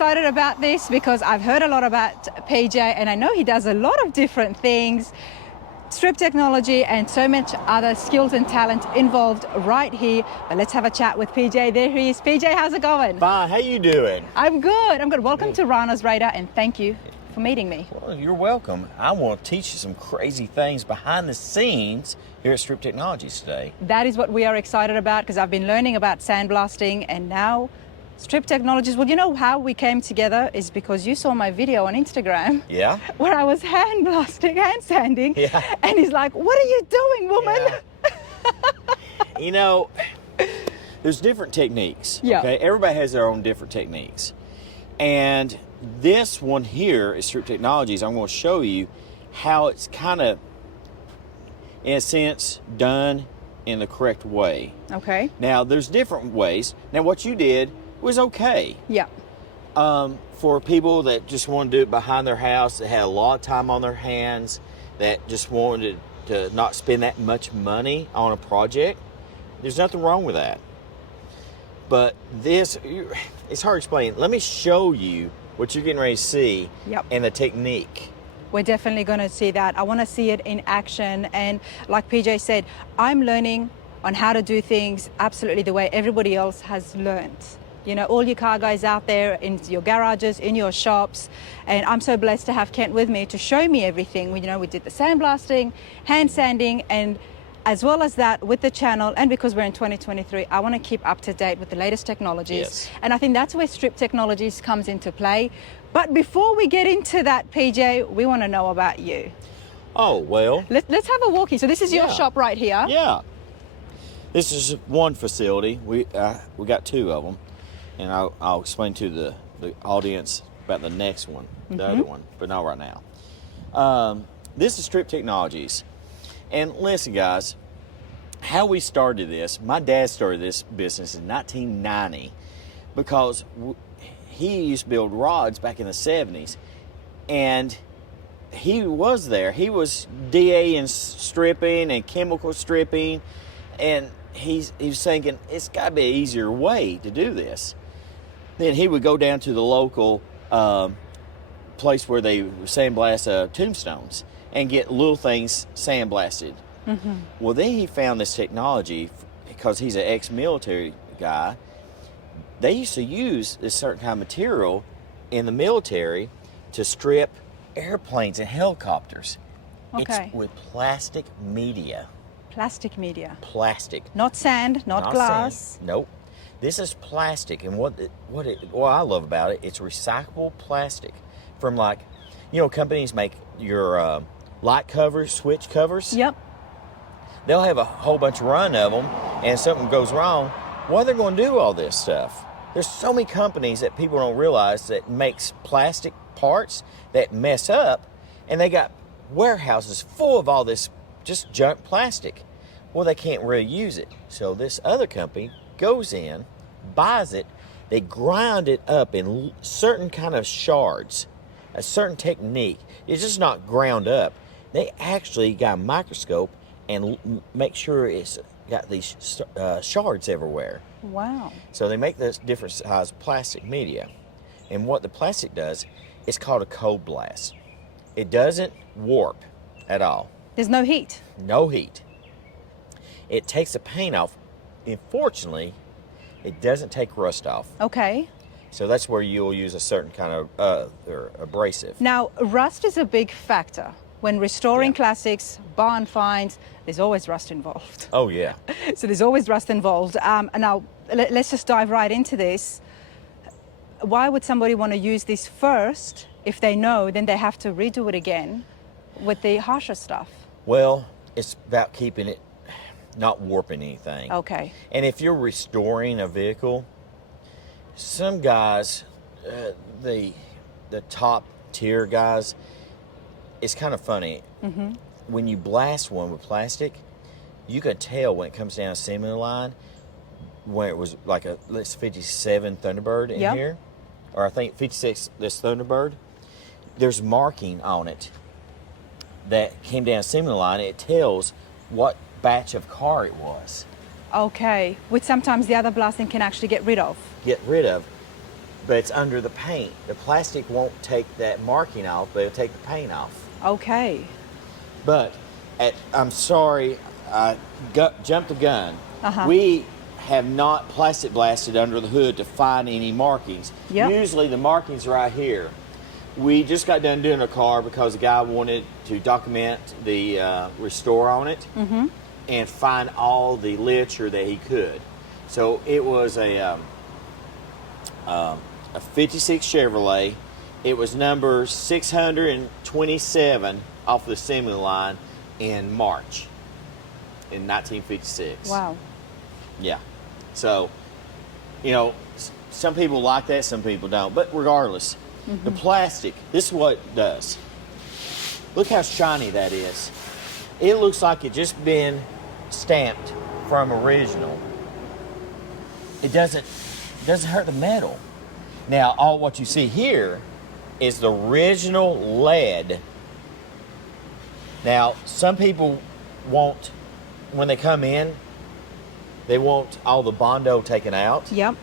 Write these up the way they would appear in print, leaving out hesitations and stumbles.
excited about this because I've heard a lot about PJ and I know he does a lot of different things, strip technology and so much other skills and talent involved right here. But let's have a chat with PJ. There he is. PJ, how's it going? Fine. How you doing? I'm good. I'm good. Welcome to Rana's Radar and thank you for meeting me. Well, you're welcome. I want to teach you some crazy things behind the scenes here at Strip Technologies today. That is what we are excited about because I've been learning about sandblasting and now Strip Technologies. Well, you know how we came together is because you saw my video on Instagram. Yeah. Where I was hand sanding. Yeah. And he's like, what are you doing, woman? Yeah. You know, there's different techniques. Yeah. Okay. Everybody has their own different techniques. And this one here is Strip Technologies. I'm going to show you how it's kind of, in a sense, done in the correct way. Okay. Now, there's different ways. Now, what you did was okay. Yeah. For people that just want to do it behind their house, that had a lot of time on their hands, that just wanted to not spend that much money on a project, there's nothing wrong with that. But this, it's hard to explain. Let me show you what you're getting ready to see. Yep. And the technique. We're definitely going to see that. I want to see it in action. And like PJ said, I'm learning on how to do things absolutely the way everybody else has learned. You know, all you car guys out there in your garages, in your shops. And I'm so blessed to have Kent with me to show me everything. We did the sandblasting, hand sanding, and as well as that with the channel. And because we're in 2023, I want to keep up to date with the latest technologies. Yes. And I think that's where Strip Technologies comes into play. But before we get into that, PJ, we want to know about you. Oh, well. Let's have a walkie. So this is your shop right here. Yeah. This is one facility. We got two of them. And I'll explain to the audience about the next one, the other one, but not right now. This is Strip Technologies. And listen, guys, how we started this, my dad started this business in 1990 because he used to build rods back in the 70s. And he was there. He was DA and stripping and chemical stripping. And he was thinking, it's got to be an easier way to do this. Then he would go down to the local place where they sandblast tombstones and get little things sandblasted. Mm-hmm. Well, then he found this technology because he's an ex-military guy. They used to use this certain kind of material in the military to strip airplanes and helicopters. Okay. It's with plastic media. Plastic media. Plastic. Not sand, not glass. Sand. Nope. This is plastic, and what I love about it, it's recyclable plastic from companies make your light covers, switch covers. Yep. They'll have a whole bunch of run of them, and something goes wrong. Well, they're going to do all this stuff. There's so many companies that people don't realize that makes plastic parts that mess up, and they got warehouses full of all this just junk plastic. Well, they can't really use it. So this other company goes in, buys it, they grind it up in certain kind of shards, a certain technique. It's just not ground up. They actually got a microscope and make sure it's got these shards everywhere. Wow. So they make this different size plastic media. And what the plastic does, it's called a cold blast. It doesn't warp at all. There's no heat. No heat. It takes the paint off. Unfortunately, it doesn't take rust off. Okay. So that's where you'll use a certain kind of abrasive. Now, rust is a big factor. When restoring classics, barn finds, there's always rust involved. Oh, yeah. So there's always rust involved. And now, let's just dive right into this. Why would somebody want to use this first if they know then they have to redo it again with the harsher stuff? Well, it's about keeping it not warping anything. Okay. And if you're restoring a vehicle, some guys, the top tier guys, it's kind of funny. Mm-hmm. When you blast one with plastic, you can tell when it comes down a assembly line, when it was like a 57 Thunderbird in here, or I think 56 this Thunderbird, there's marking on it that came down assembly line. It tells what batch of car it was. Okay, which sometimes the other blasting can actually get rid of. but it's under the paint. The plastic won't take that marking off, but it'll take the paint off. Okay. But I'm sorry, I jumped the gun. Uh-huh. We have not plastic blasted under the hood to find any markings. Yep. Usually the markings are right here. We just got done doing a car because the guy wanted to document the restore on it and find all the literature that he could. So it was a 56 Chevrolet. It was number 627 off the assembly line in March in 1956. Wow. Yeah. So, you know, some people like that, some people don't. But regardless, the plastic, this is what it does. Look how shiny that is. It looks like it just been stamped from original. It doesn't hurt the metal. Now, all what you see here is the original lead. Now, some people want, when they come in, they want all the Bondo taken out. Yep.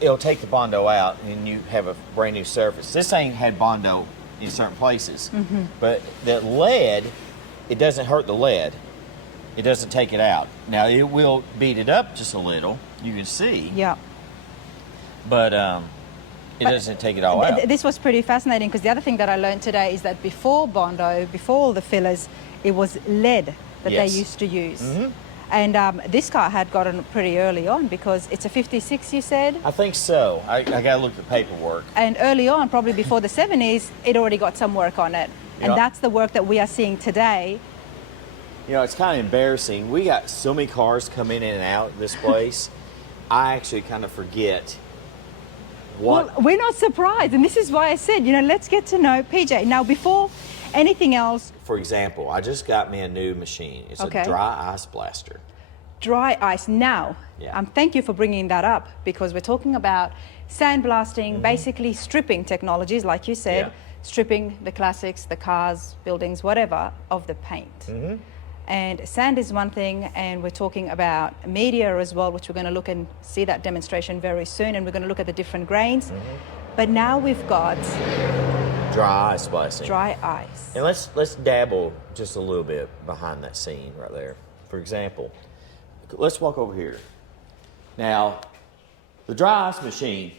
It'll take the Bondo out and you have a brand new surface. This ain't had Bondo in certain places. But that lead, it doesn't hurt the lead. It doesn't take it out. Now, it will beat it up just a little, you can see. Yeah. But it doesn't take it all out. This was pretty fascinating because the other thing that I learned today is that before Bondo, before all the fillers, it was lead that they used to use. And this car had gotten pretty early on because it's a 56, you said? I think so. I got to look at the paperwork. And early on, probably before the 70s, it already got some work on it. And that's the work that we are seeing today. You know, it's kind of embarrassing. We got so many cars coming in and out of this place. I actually kind of forget what... Well, we're not surprised. And this is why I said, you know, let's get to know PJ. Now, before anything else... For example, I just got me a new machine. It's a dry ice blaster. Dry ice. Now, thank you for bringing that up because we're talking about sandblasting, basically stripping technologies, like you said, stripping the classics, the cars, buildings, whatever, of the paint. And sand is one thing, and we're talking about media as well, which we're going to look and see that demonstration very soon, and we're going to look at the different grains. But now we've got dry ice blasting. Dry ice. And let's dabble just a little bit behind that scene right there. For example, let's walk over here. Now, the dry ice machine,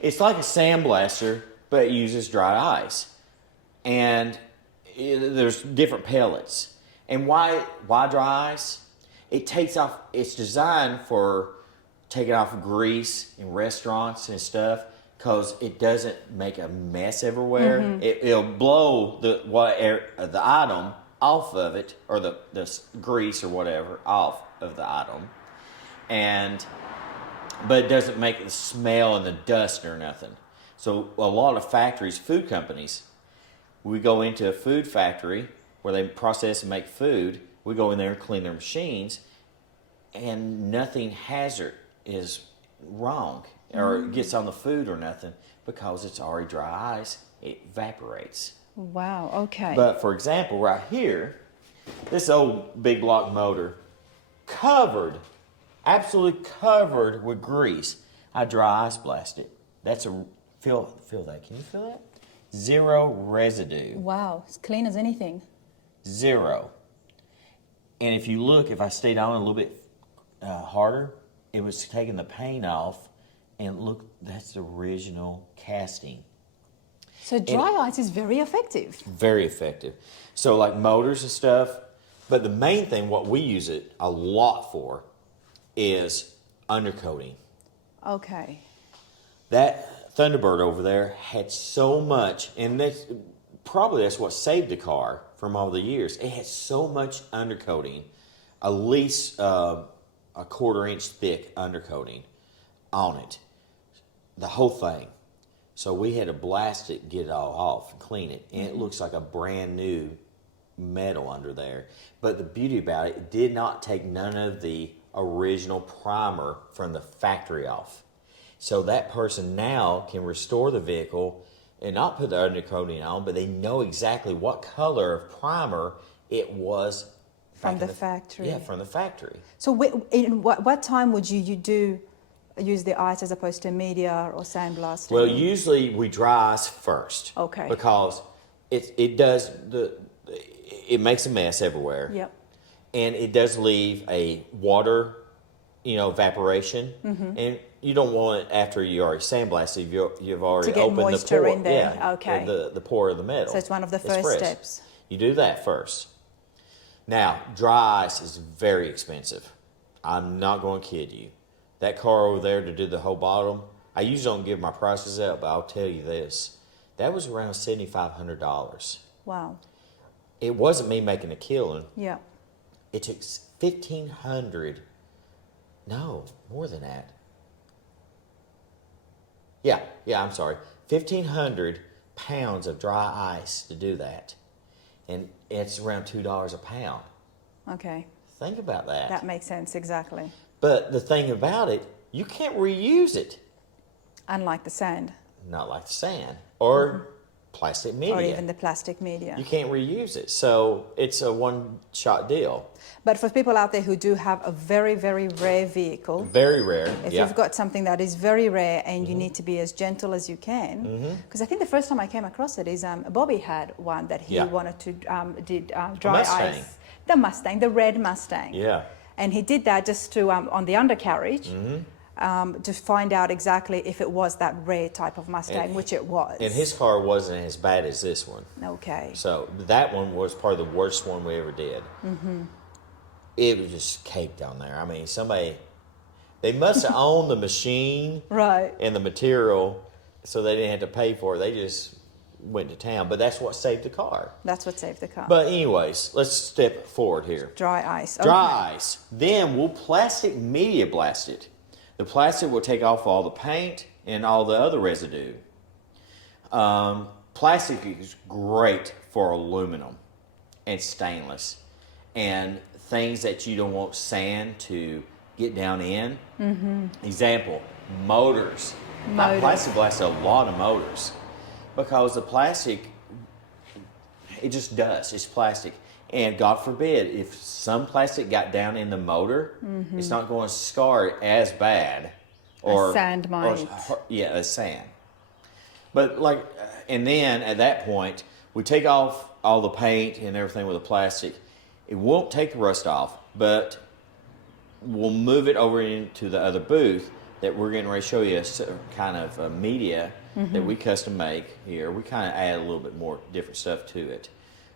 it's like a sandblaster, but it uses dry ice. And there's different pellets. And why dry ice? It takes off, it's designed for taking off grease in restaurants and stuff because it doesn't make a mess everywhere. It'll blow the item off of it, or the grease or whatever off of the item. But it doesn't make the smell and the dust or nothing. So a lot of factories, food companies, we go into a food factory where they process and make food, we go in there and clean their machines, and nothing hazard is wrong or gets on the food or nothing because it's already dry ice. It evaporates. Wow, okay. But for example, right here, this old big block motor, absolutely covered with grease. I dry ice blast it. That's feel that. Can you feel that? Zero residue. Wow, as clean as anything. Zero. And if you look, if I stayed on a little bit harder, it was taking the paint off, and look, that's the original casting. So dry ice is very effective. Very effective. So like motors and stuff, but the main thing, what we use it a lot for, is undercoating. Okay. That Thunderbird over there had so much, and that's what saved the car from all the years. It had so much undercoating, at least a 1/4 inch thick undercoating on it, the whole thing. So we had to blast it, get it all off, and clean it, and it looks like a brand new metal under there. But the beauty about it, it did not take none of the original primer from the factory off. So that person now can restore the vehicle and not put the undercoating on, but they know exactly what color of primer it was from the factory. Yeah, from the factory. So in what time would you do use the ice as opposed to media or sandblasting? Well, usually we dry ice first. Okay. Because it makes a mess everywhere. Yep. And it does leave a water, evaporation. Mm-hmm. And you don't want it after you already sandblasted. You've already To get opened moisture the pore. in there. Yeah, Okay. The pore of the metal. So it's one of the first fresh. steps. You do that first. Now, dry ice is very expensive. I'm not going to kid you. That car over there to do the whole bottom, I usually don't give my prices out, but I'll tell you this. That was around $7,500. Wow. It wasn't me making a killing. Yeah. It took 1,500. No, more than that. Yeah, I'm sorry. 1,500 pounds of dry ice to do that. And it's around $2 a pound. Okay. Think about that. That makes sense, exactly. But the thing about it, you can't reuse it. Unlike the sand. Not like sand or plastic media. Or even the plastic media. You can't reuse it. So it's a one-shot deal. But for people out there who do have a very, very rare vehicle, Very rare. if yeah. you've got something that is very rare and you need to be as gentle as you can, because I think the first time I came across it is Bobby had one that he Yeah. wanted to dry Mustang. ice. The Mustang, the red Mustang. Yeah. And he did that just to on the undercarriage to find out exactly if it was that rare type of Mustang, which it was. And his car wasn't as bad as this one. Okay. So that one was probably the worst one we ever did. Mm-hmm. It was just caked on there. I mean, they must have owned the machine Right. and the material, so they didn't have to pay for it. They just went to town. But that's what saved the car. That's what saved the car. But anyways, let's step forward here. Dry ice. Dry ice. Then we'll plastic media blast it. The plastic will take off all the paint and all the other residue. Plastic is great for aluminum and stainless and things that you don't want sand to get down in. Mm-hmm. Example, motors. I plastic blast a lot of motors because the plastic, it just does. It's plastic. And God forbid, if some plastic got down in the motor, it's not going to scar it as bad. Or sand might. As sand. But and then at that point, we take off all the paint and everything with the plastic. It won't take the rust off, but we'll move it over into the other booth that we're getting ready to show you a kind of media that we custom make here. We kind of add a little bit more different stuff to it,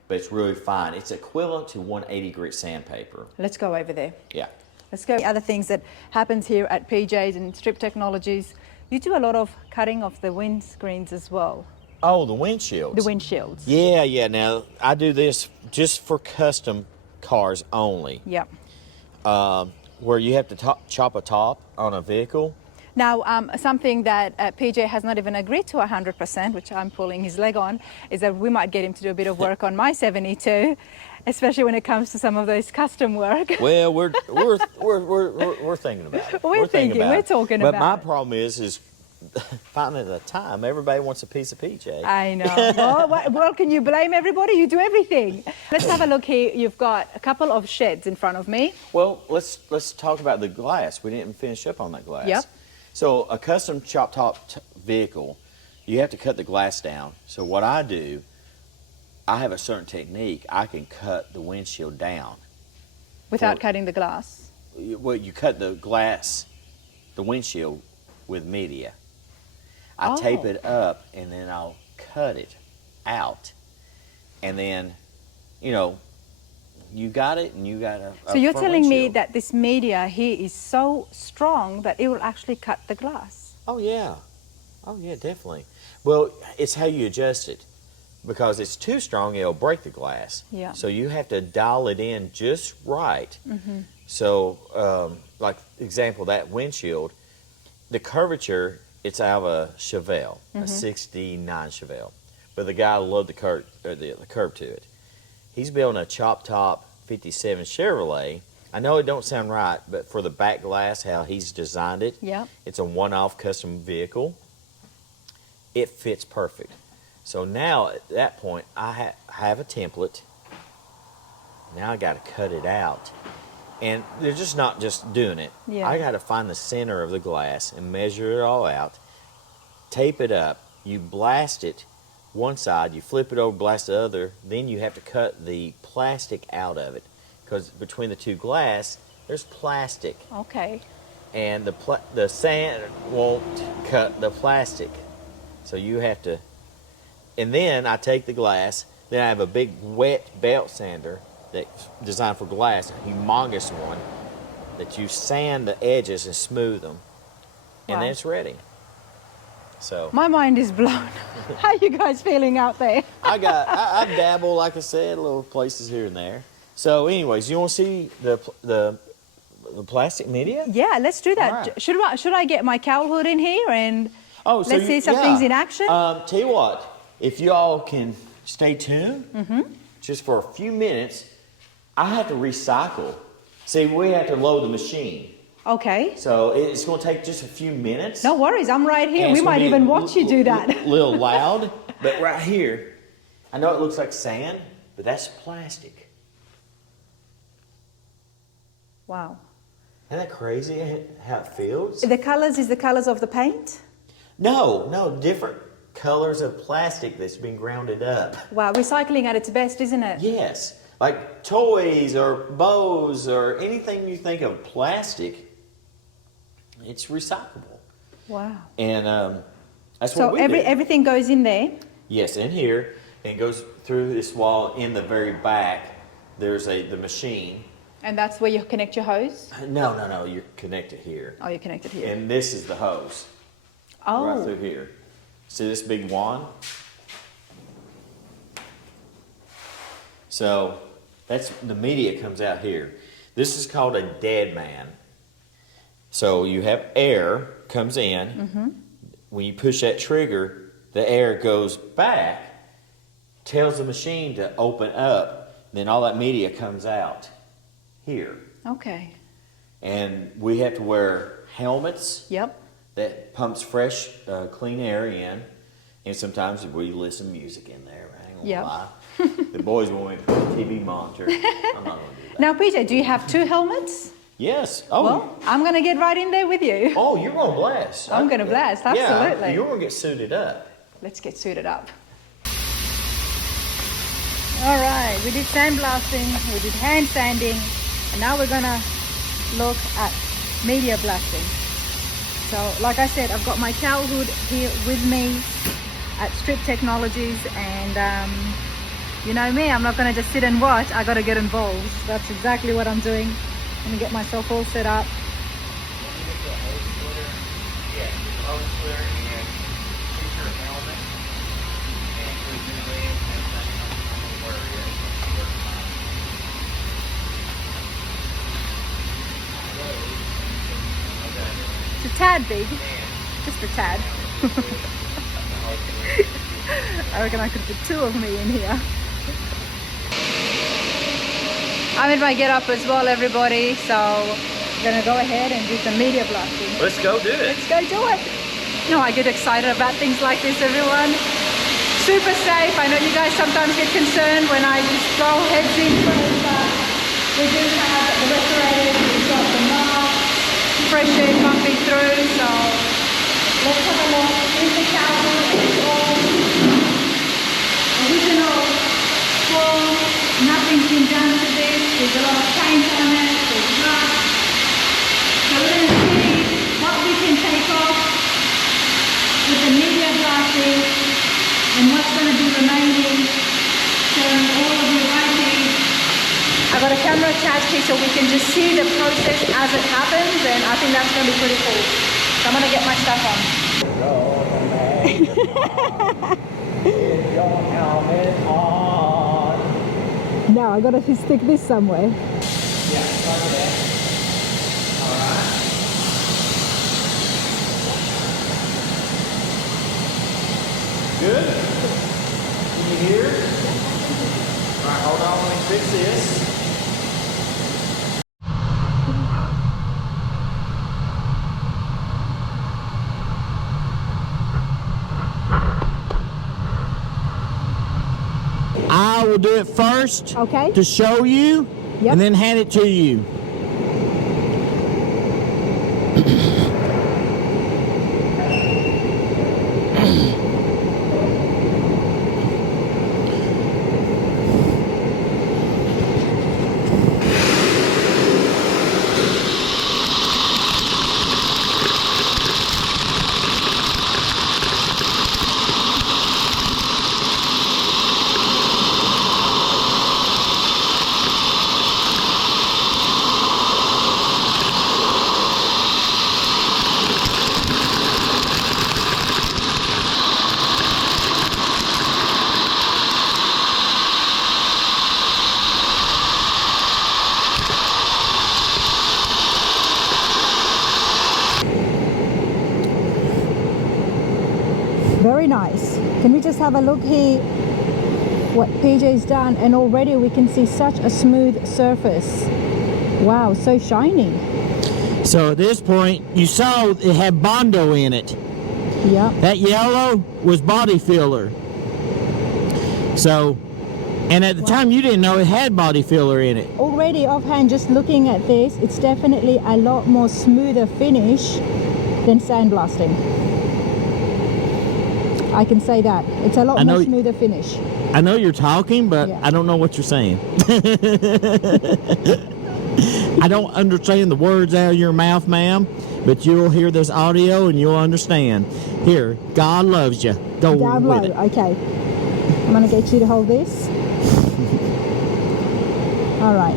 but it's really fine. It's equivalent to 180 grit sandpaper. Let's go over there. Yeah. Let's go. The other things that happens here at PJ's and Strip Technologies, you do a lot of cutting of the windscreens as well. Oh, the windshields. The windshields. Yeah. Now, I do this just for custom cars only. Yep. Where you have to chop a top on a vehicle. Now, something that PJ has not even agreed to 100%, which I'm pulling his leg on, is that we might get him to do a bit of work on my 72, especially when it comes to some of those custom work. Well, we're thinking about it. We're thinking, we're talking but about my it. problem is finding the time. Everybody wants a piece of PJ. I know. Well, can you blame everybody? You do everything. Let's have a look here. You've got a couple of sheds in front of me. Well, let's talk about the glass. We didn't finish up on that glass. Yep. So a custom chop top vehicle, you have to cut the glass down. So what I do, I have a certain technique. I can cut the windshield down. Without cutting the glass? Well, you cut the glass, the windshield with media. I tape it up and then I'll cut it out. And then, you got it and you got a So you're front telling me windshield. that this media here is so strong that it will actually cut the glass? Oh, yeah, definitely. Well, it's how you adjust it. Because it's too strong, it'll break the glass. Yeah. So you have to dial it in just right. Mm-hmm. So, like example, that windshield, the curvature, it's out of a Chevelle, a 69 Chevelle. But the guy loved the curve to it. He's building a chop top 57 Chevrolet. I know it don't sound right, but for the back glass, how he's designed it, it's a one-off custom vehicle. It fits perfect. So now at that point, I have a template. Now I got to cut it out And they're just not just doing it. Yeah. I got to find the center of the glass and measure it all out, tape it up. You blast it one side, you flip it over, blast the other. Then you have to cut the plastic out of it, because between the two glass, there's plastic. Okay. And the sand won't cut the plastic. So you have to, and then I take the glass, then I have a big wet belt sander that's designed for glass, a humongous one, that you sand the edges and smooth them, and Wow. then it's ready. So My mind is blown. How are you guys feeling out there? I dabble, like I said, little places here and there. So anyways, you want to see the plastic media? Yeah, let's do that. All right. Should I get my cowl hood in here and Oh, so let's see some things in action? Tell you what, if y'all can stay tuned, just for a few minutes, I have to recycle. See, we have to load the machine. Okay. So it's going to take just a few minutes. No worries, I'm right here. And We it's gonna might be even watch you do that. A little loud, but right here, I know it looks like sand, but that's plastic. Wow. Isn't that crazy how it feels? The colors is the colors of the paint? No, different colors of plastic that's been grounded up. Wow, recycling at its best, isn't it? Yes, like toys or bows or anything you think of plastic, it's recyclable. Wow. And that's So what we do. everything goes in there? Yes, in here, and it goes through this wall in the very back. There's the machine. And that's where you connect your hose? No, you're connected here. Oh, you're connected here. And this is the hose. Oh. Right through here. See this big wand? So that's the media comes out here. This is called a dead man. So you have air comes in. When you push that trigger, the air goes back, tells the machine to open up, then all that media comes out here. Okay. And we have to wear helmets Yep. that pumps fresh, clean air in, and sometimes we listen to music in there. I ain't gonna Yep. lie. The boys want me to put a TV monitor. I'm not gonna do that. Now, PJ, do you have 2 helmets? Yes. Oh. Well, I'm going to get right in there with you. Oh, you're gonna blast. I'm gonna blast, Yeah, absolutely. you're gonna get suited up. Let's get suited up. All right, we did sandblasting, we did hand sanding, and now we're gonna look at media blasting. So, like I said, I've got my cowl hood here with me at Strip Technologies, and you know me, I'm not gonna just sit and watch, I gotta get involved. That's exactly what I'm doing. I'm gonna get myself all set up. It's a tad big, just a tad. I reckon I could put 2 of me in here. I'm in my get up as well, everybody, so I'm gonna go ahead and do some media blasting. Let's go do it. Let's go do it. You know, I get excited about things like this, everyone. Super safe. I know you guys sometimes get concerned when I just throw heads in, but we do have the respirators, we've got the mask, fresh air pumping through, so let's have a look. Here's the cowl. It's all original form. Nothing's been done to this. There's a lot of paint on it. There's rust. So we're going to see what we can take off with the media blasting and what's going to be remaining. Showing all of you right here. I've got a camera attached here so we can just see the process as it happens, and I think that's going to be pretty cool. So I'm going to get my stuff on. With your helmet on. Now I got to stick this somewhere. Yeah, start with that. All right. Good. Can you hear? All right, hold on. Let me fix this. I will do it first Okay. to show you, Yep. and then hand it to you. nice. Can we just have a look here what PJ's done, and already we can see such a smooth surface. Wow, so shiny. So at this point, you saw it had Bondo in it. Yep. That yellow was body filler. So, and at the time you didn't know it had body filler in it. Already offhand, just looking at this, it's definitely a lot more smoother finish than sandblasting. I can say that. It's a lot more smoother finish. I know you're talking, but I don't know what you're saying. I don't understand the words out of your mouth, ma'am, but you'll hear this audio and you'll understand. Here, God loves you. Go down with low. it. Okay. I'm going to get you to hold this. All right.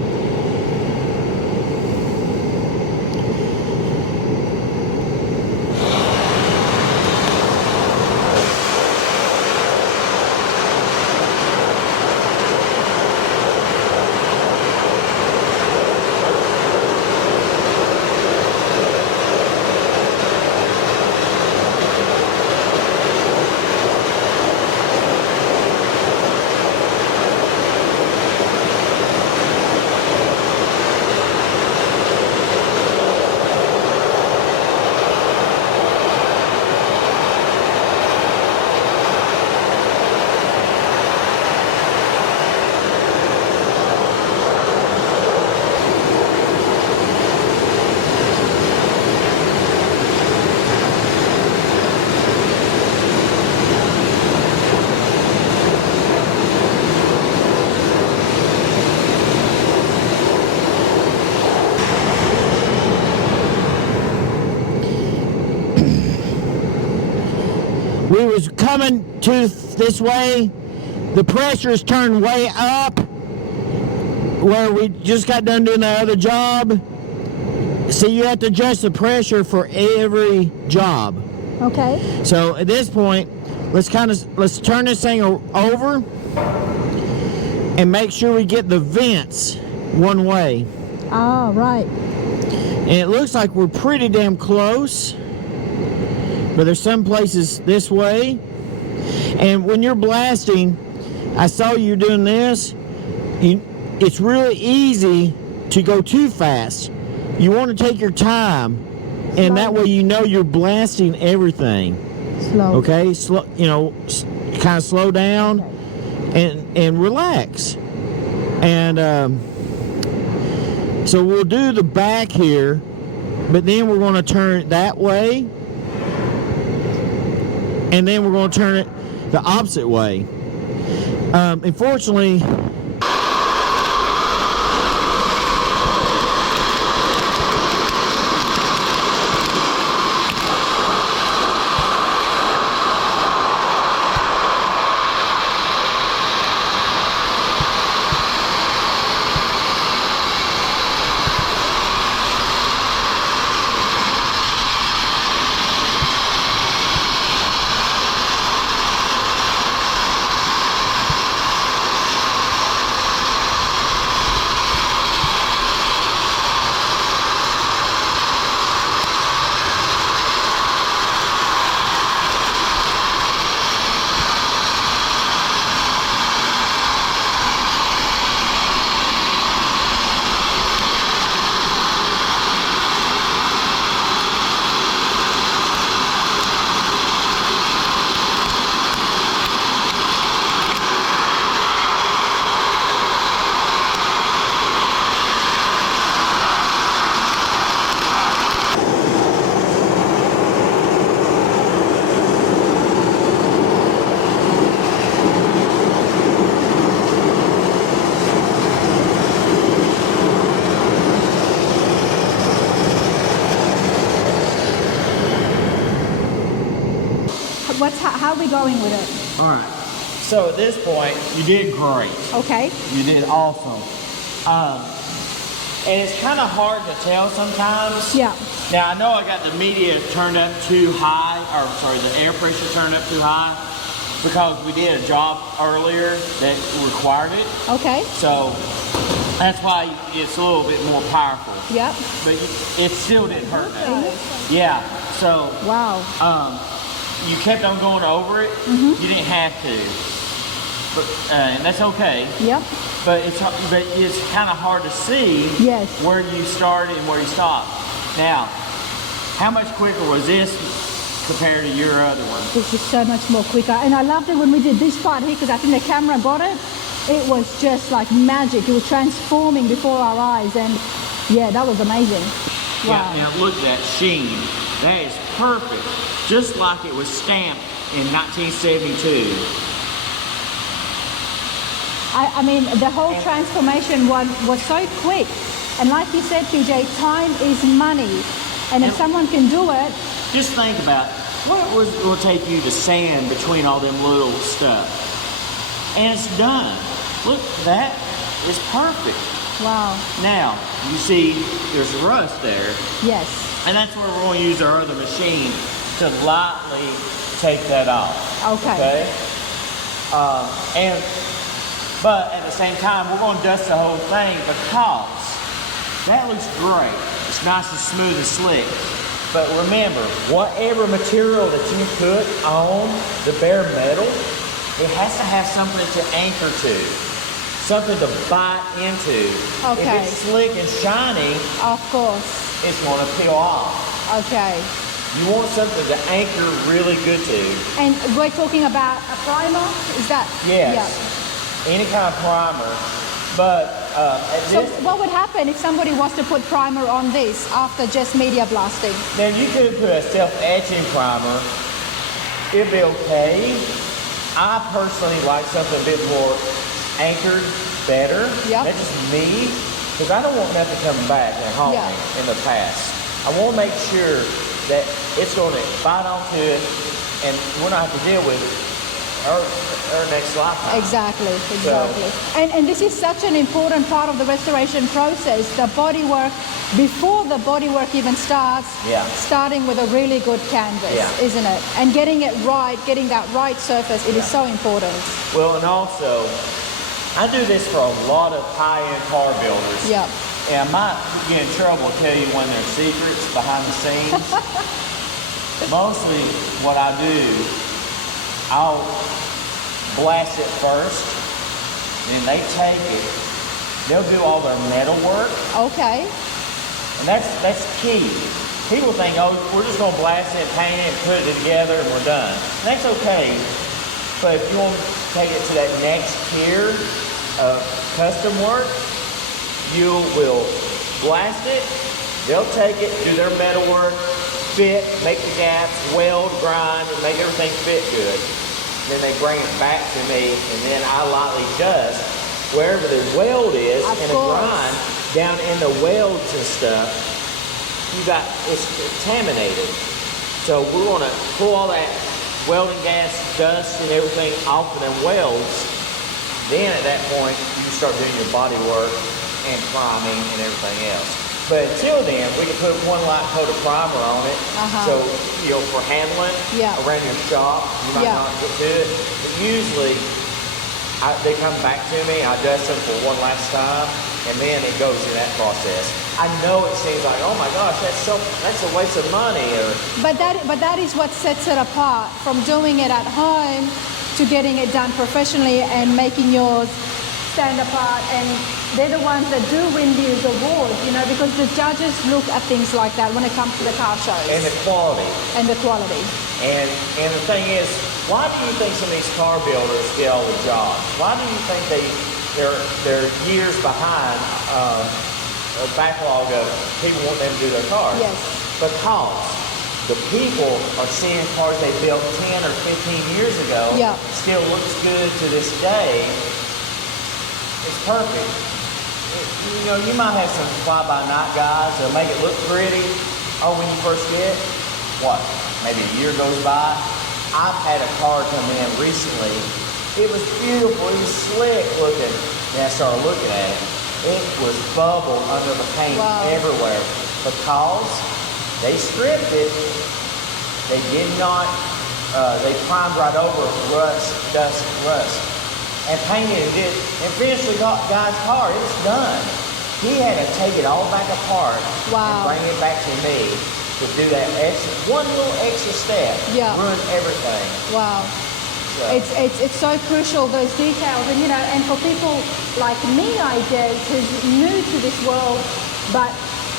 We was coming to this way, the pressure is turned way up where we just got done doing the other job. So you have to adjust the pressure for every job. Okay. So at this point, let's turn this thing over and make sure we get the vents one way. Ah, right. And it looks like we're pretty damn close. But there's some places this way. And when you're blasting, I saw you doing this. It's really easy to go too fast. You want to take your time, and that way you know you're blasting everything. Slow. Okay, slow. Kind of slow down, and relax. And so we'll do the back here, but then we're going to turn it that way. And then we're going to turn it the opposite way. Unfortunately, How are we going with it? all right. So at this point, you did great. Okay. You did awesome. And it's kind of hard to tell sometimes. Yeah. Now I know I got the media turned up too high, the air pressure turned up too high, because we did a job earlier that required it. Okay. So that's why it's a little bit more powerful. Yep. But it still didn't hurt that. Yeah. So. Wow. you kept on going over it. You didn't have to, but and that's okay. Yep. But it's kind of hard to see where you started and where you stopped. Now, how much quicker was this compared to your other one? This is so much more quicker, and I loved it when we did this part here because I think the camera got it. It was just like magic. It was transforming before our eyes, and yeah, that was amazing. Wow. Yeah, now look at that sheen. That is perfect, just like it was stamped in 1972. I mean, the whole transformation was so quick, and like you said, PJ, time is money, and if someone can do it. Just think about what it will take you to sand between all them little stuff, and it's done. Look, that is perfect. Wow. Now, you see there's rust there. Yes. And that's where we're going to use our other machine to lightly take that off. Okay. But at the same time, we're going to dust the whole thing because that looks great. It's nice and smooth and slick. But remember, whatever material that you put on the bare metal, it has to have something to anchor to, something to bite into. Okay. If it's slick and shiny, of course, it's going to peel off. Okay. You want something to anchor really good to. And we're talking about a primer? Is that? Yes. Yeah. Any kind of primer. But so what would happen if somebody was to put primer on this after just media blasting? Then you could put a self-etching primer. It'd be okay. I personally like something a bit more anchored, better. Yep. That's just me, because I don't want nothing coming back and haunt me in the past. I want to make sure that it's going to bite onto it, and we're not have to deal with it our next lifetime. Exactly. So, and this is such an important part of the restoration process, the body work, before the body work even starts, starting with a really good canvas, isn't it? And getting it right, getting that right surface, it is so important. Well, and also, I do this for a lot of high-end car builders. Yeah. And I might get in trouble tell you when there's secrets behind the scenes. Mostly what I do, I'll blast it first, then they take it, they'll do all their metal work. Okay. And that's key. People think, oh, we're just going to blast it, paint it, put it together, and we're done. And that's okay. But if you want to take it to that next tier of custom work, you will blast it, they'll take it, do their metal work, fit, make the gaps, weld, grind, and make everything fit good. Then they bring it back to me, and then I lightly dust wherever the weld is in a grind, down in the welds and stuff. It's contaminated. So we want to pull all that welding gas, dust, and everything off of them welds. Then at that point, you start doing your body work and priming and everything else. But until then, we can put one light coat of primer on it. So, for handling around your shop, you might not get to it. But usually, they come back to me, I dust them for one last time, and then it goes through that process. I know it seems like, oh my gosh, that's a waste of money. But that is what sets it apart from doing it at home to getting it done professionally and making yours stand apart, and they're the ones that do win these awards, because the judges look at things like that when it comes to the car shows. And the quality. And the quality. And the thing is, why do you think some of these car builders get all the jobs? Why do you think they're years behind a backlog of people wanting them to do their cars? Yes. Because the people are seeing cars they built 10 or 15 years ago, still looks good to this day. It's perfect. You might have some fly-by-night guys that'll make it look pretty. Or when you first get it, maybe a year goes by. I've had a car come in recently. It was beautiful. It was slick looking. Then I started looking at it. It was bubbled under the paint everywhere because they stripped it. They did not. They primed right over rust, dust, rust. And painted it and finished the guy's car. It's done. He had to take it all back apart and bring it back to me. to do that one little extra step. Yeah. Ruin everything. Wow. So. It's so crucial, those details. And, and for people like me, I guess, who's new to this world, but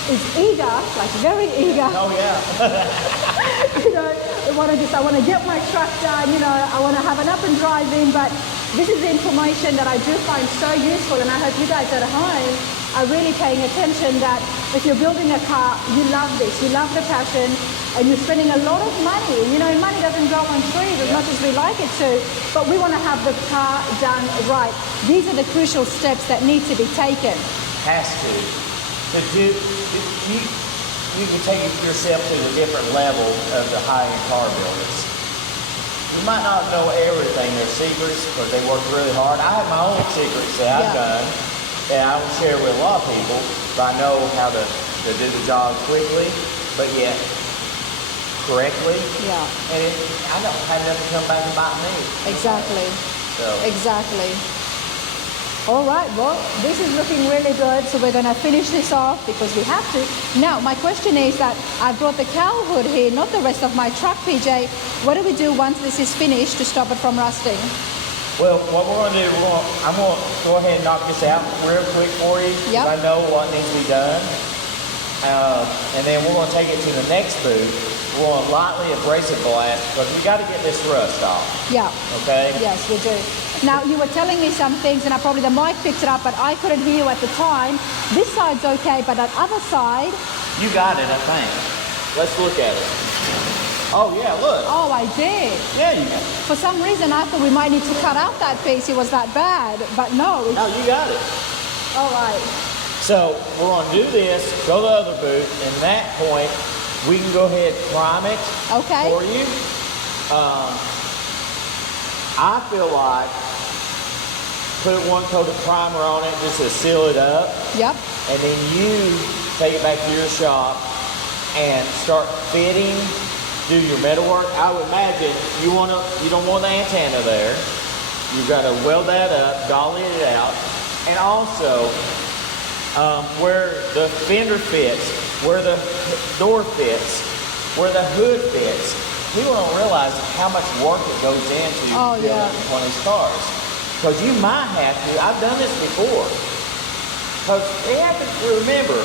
is eager, like very eager. Oh, yeah. I want to get my truck done, I want to have an up and drive in, but this is the information that I do find so useful, and I hope you guys at home are really paying attention that if you're building a car, you love this, you love the passion, and you're spending a lot of money. Money doesn't grow on trees as much as we like it to, but we want to have the car done right. These are the crucial steps that need to be taken. Has to. You can take yourself to a different level of the high-end car builders. You might not know everything, their secrets, because they work really hard. I have my own secrets that I've done, and I don't share with a lot of people, but I know how to do the job quickly, but yet correctly. Yeah. And I don't have nothing come back and bite me. Exactly. So. Exactly. All right, well, this is looking really good, so we're going to finish this off because we have to. Now, my question is that I brought the cowl hood here, not the rest of my truck, PJ. What do we do once this is finished to stop it from rusting? Well, what we're going to do, I'm going to go ahead and knock this out real quick for you. Yep. I know what needs to be done. And then we're going to take it to the next booth. We're going to lightly abrasive blast because we got to get this rust off. Yeah. Okay? Yes, we do. Now, you were telling me some things, and probably the mic picked it up, but I couldn't hear you at the time. This side's okay, but that other side... You got it, I think. Let's look at it. Oh, yeah, look. Oh, I did. Yeah, you got it. For some reason, I thought we might need to cut out that piece. It was that bad, but no. No, you got it. All right. So, we're going to do this, go to the other booth, and at that point, we can go ahead and prime it for you. I feel like put one coat of primer on it just to seal it up. Yep. And then you take it back to your shop and start fitting, do your metalwork. I would imagine you don't want the antenna there. You've got to weld that up, dolly it out, and also where the fender fits, where the door fits, where the hood fits. People don't realize how much work it goes into building one of these cars. Because you might have to, I've done this before. Because they have to remember,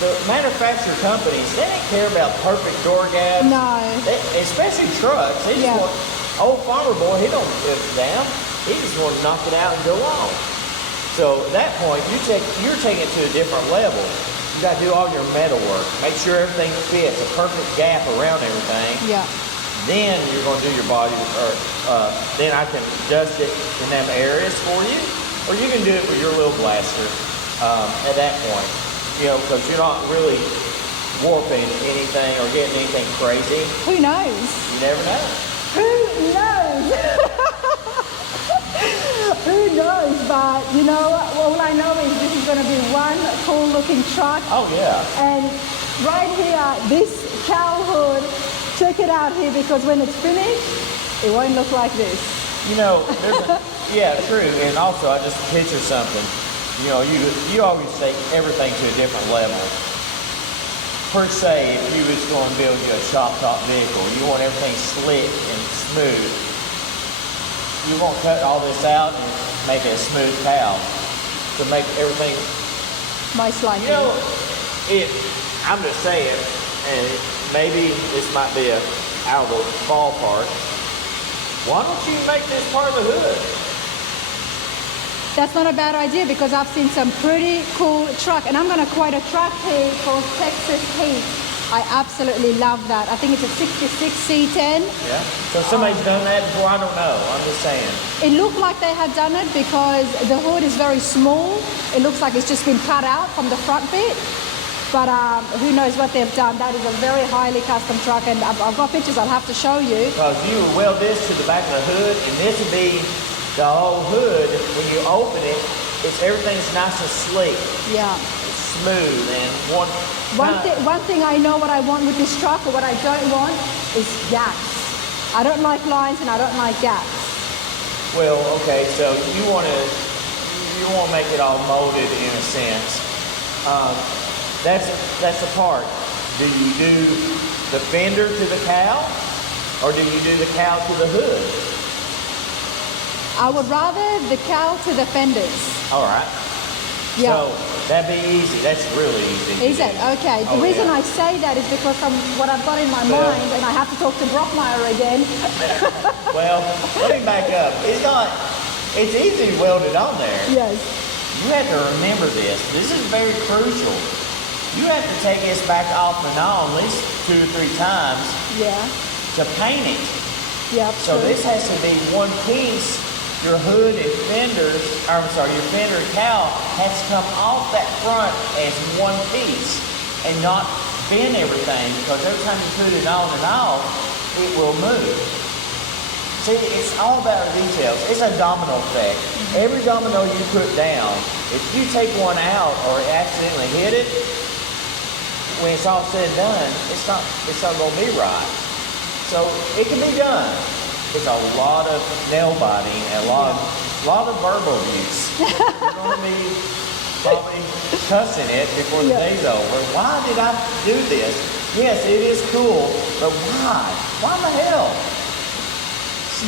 the manufacturer companies, they don't care about perfect door gaps. No. Especially trucks. They just want, old farmer boy, he don't give a damn. He just want to knock it out and go on. So at that point, you're taking it to a different level. You got to do all your metal work. Make sure everything fits, a perfect gap around everything. Yeah. Then you're going to do your body, then I can adjust it in them areas for you. Or you can do it with your little blaster at that point. Because you're not really warping anything or getting anything crazy. Who knows? You never know. Who knows? Who knows? But all I know is this is going to be one cool looking truck. Oh yeah. And right here, this cowl hood, check it out here, because when it's finished, it won't look like this. Yeah, true. And also, I just picture something. You always take everything to a different level. Per se, if you was going to build you a shop top vehicle, you want everything slick and smooth. You won't cut all this out and make it a smooth cowl to make everything nice like I'm just saying, and maybe this might be out of the ballpark. Why don't you make this part of the hood? That's not a bad idea, because I've seen some pretty cool truck, and I'm going to quote a truck here called Texas Heat. I absolutely love that. I think it's a 66 C10. Yeah. So somebody's done that before? I don't know. I'm just saying. It looked like they had done it because the hood is very small. It looks like it's just been cut out from the front bit. But who knows what they've done. That is a very highly custom truck, and I've got pictures I'll have to show you. Because you would weld this to the back of the hood, and this would be the whole hood. When you open it, everything's nice and sleek. Yeah. It's smooth and One thing I know what I want with this truck, or what I don't want, is gaps. I don't like lines and I don't like gaps. Well, okay, so you want to make it all molded in a sense. That's the part. Do you do the fender to the cowl, or do you do the cowl to the hood? I would rather the cowl to the fenders. All right. Yeah. So that'd be easy. That's really easy. Is it? Okay. The reason I say that is because from what I've got in my mind, and I have to talk to Brockmeyer again. Well, let me back up. It's easy to weld it on there. Yes. You have to remember this. This is very crucial. You have to take this back off and on at least 2 or 3 times Yeah. to paint it. Yeah. So this has to be one piece. Your hood and fenders, your fender and cowl has to come off that front as one piece and not bend everything, because every time you put it on and off, it will move. See, it's all about details. It's a domino effect. Every domino you put down, if you take one out or accidentally hit it, when it's all said and done, it's not going to be right. So it can be done. It's a lot of nail biting and a lot of verbal abuse. You're going to be probably cussing it before the day's over. Why did I do this? Yes, it is cool, but why? Why the hell?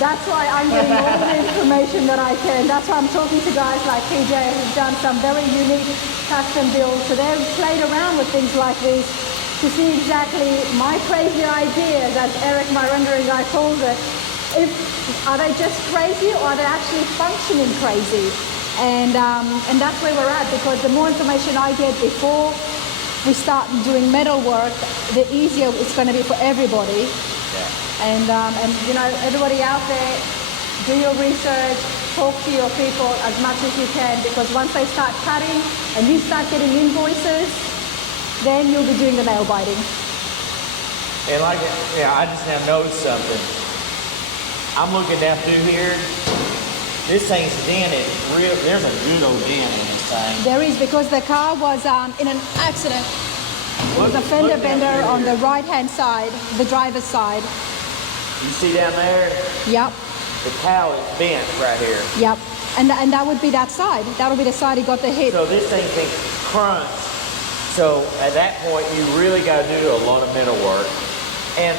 That's why I'm getting all the information that I can. That's why I'm talking to guys like PJ who've done some very unique custom builds. So they've played around with things like this to see exactly my crazy ideas, as Eric, my rendering guy, calls it. Are they just crazy, or are they actually functioning crazy? And that's where we're at, because the more information I get before we start doing metal work, the easier it's going to be for everybody. Yeah. And you know, everybody out there, do your research, talk to your people as much as you can, because once they start cutting and you start getting invoices, then you'll be doing the nail biting. And I just now noticed something. I'm looking down through here. This thing's dented. There's a good old dent in this thing. There is, because the car was in an accident. There was a fender bender on the right-hand side, the driver's side. You see down there? Yep. The cowl is bent right here. Yep. And that would be that side. That would be the side he got the hit. So this thing's been crunched. So at that point, you really got to do a lot of mental work. And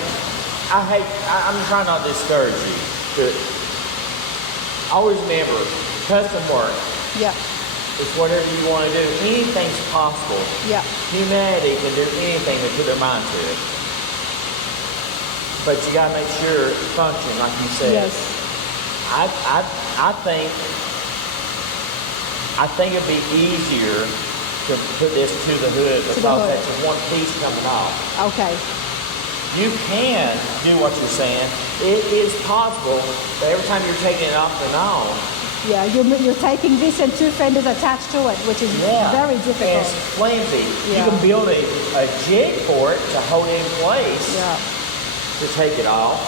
I'm trying not to discourage you, but always remember, custom work. Yeah. It's whatever you want to do. Anything's possible. Yeah. Humanity can do anything they put their mind to it. But you got to make sure it functions, like you said. Yes. I think it'd be easier to put this to the hood, because that's one piece coming off. Okay. You can do what you're saying. It is possible, but every time you're taking it off and on. Yeah, you're taking this and 2 fenders attached to it, which is very difficult. And it's flimsy. Yeah. You can build a jig for it to hold it in place to take it off.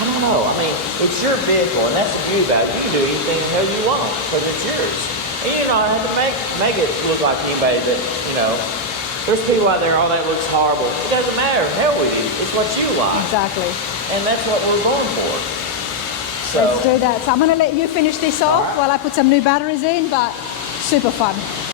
I don't know. I mean, it's your vehicle, and that's the view about it. You can do anything the hell you want, because it's yours. And you don't have to make it look like anybody that, you know. There's people out there, oh, that looks horrible. It doesn't matter. Hell with you. It's what you like. Exactly. And that's what we're going for. So, let's do that. So I'm going to let you finish this off while I put some new batteries in, but super fun.